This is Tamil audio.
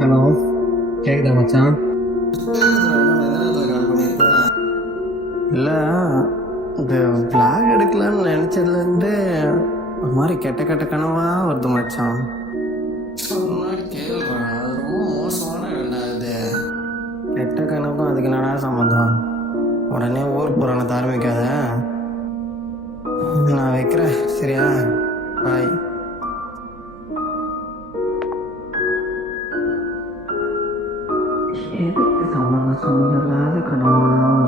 ஹலோ, கேக்குதா மச்சான்? இல்லை, இந்த விளாக் எடுக்கலான்னு நினச்சதுலேருந்து ஒரு மாதிரி கெட்ட கெட்ட கனவாக வருது மச்சான். சொன்னா கேள்றா, அது ரொம்ப மோசமான வேண்டா. இது கெட்ட கனவுக்கும் அதுக்கு என்னடா சம்மந்தம்? உடனே ஊருக்கு போகிறான ஆரம்பிக்காத. நான் வைக்கிறேன், சரியா? பாய். எதுக்கு சம்மந்தம் இல்லாத கனவுலாம்